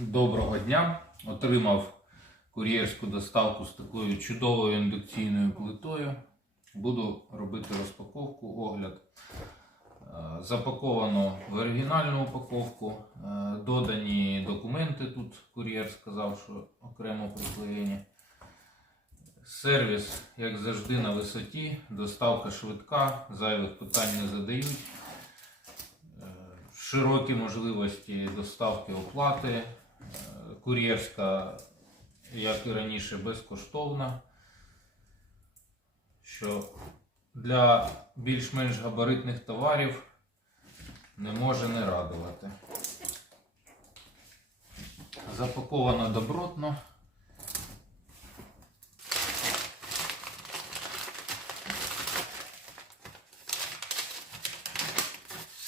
Доброго дня. Отримав кур'єрську доставку з такою чудовою індукційною плитою. Буду робити розпаковку, огляд. Е, Запаковано в оригінальну упаковку. Е, Додані документи. Тут кур'єр сказав, що окремо приклеєні. Сервіс, як завжди, на висоті. Доставка швидка, зайвих питань не задають. Е, Широкі можливості доставки оплати. Е, Кур'єрська, як і раніше, безкоштовна. Що для більш-менш габаритних товарів не може не радувати. Запаковано добротно.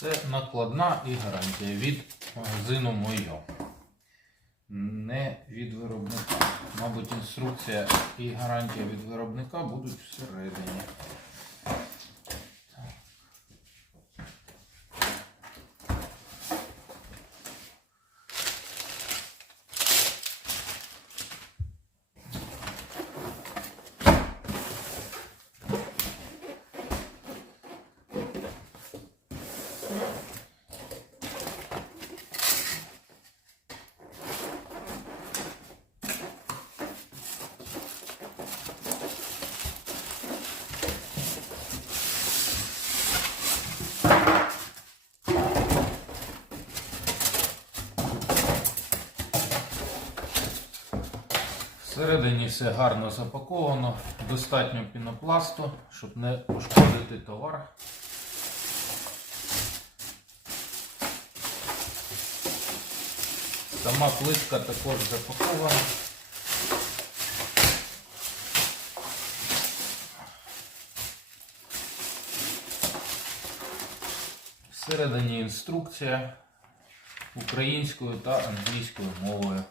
Це накладна і гарантія від магазину Мойо. Не від виробника. Мабуть, інструкція і гарантія від виробника будуть всередині. Всередині все гарно запаковано, достатньо пінопласту, щоб не пошкодити товар. Сама плитка також запакована. Всередині інструкція українською та англійською мовою.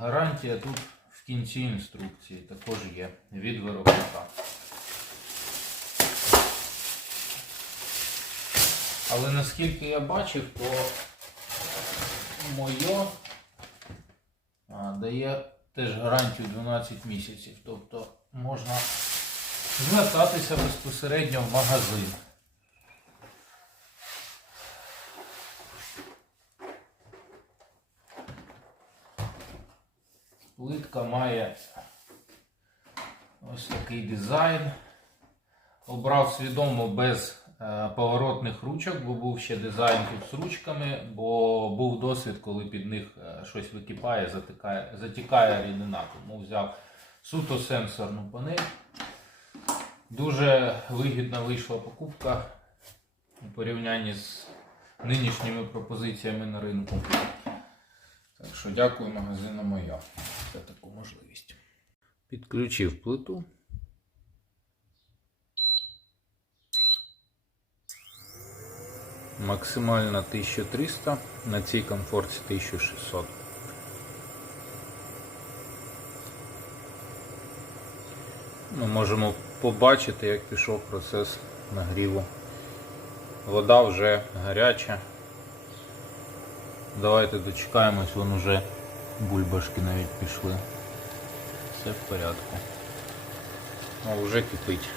Гарантія тут в кінці інструкції також є від виробника. Але наскільки я бачив, то моє дає теж гарантію 12 місяців. Тобто можна звертатися безпосередньо в магазин. Плитка має ось такий дизайн. Обрав свідомо без е, поворотних ручок, бо був ще дизайн тут з ручками, бо був досвід, коли під них е, щось википає, затикає, затікає рідина. Тому взяв суто сенсорну панель. Дуже вигідна вийшла покупка у порівнянні з нинішніми пропозиціями на ринку. Так що дякую магазину Моя за таку можливість. Підключив плиту. Максимально 1300, на цій комфорті 1600. Ми можемо побачити, як пішов процес нагріву. Вода вже гаряча. Давайте дочекаємось, вон уже бульбашки навіть пішли. Все в порядку. А вже кипить.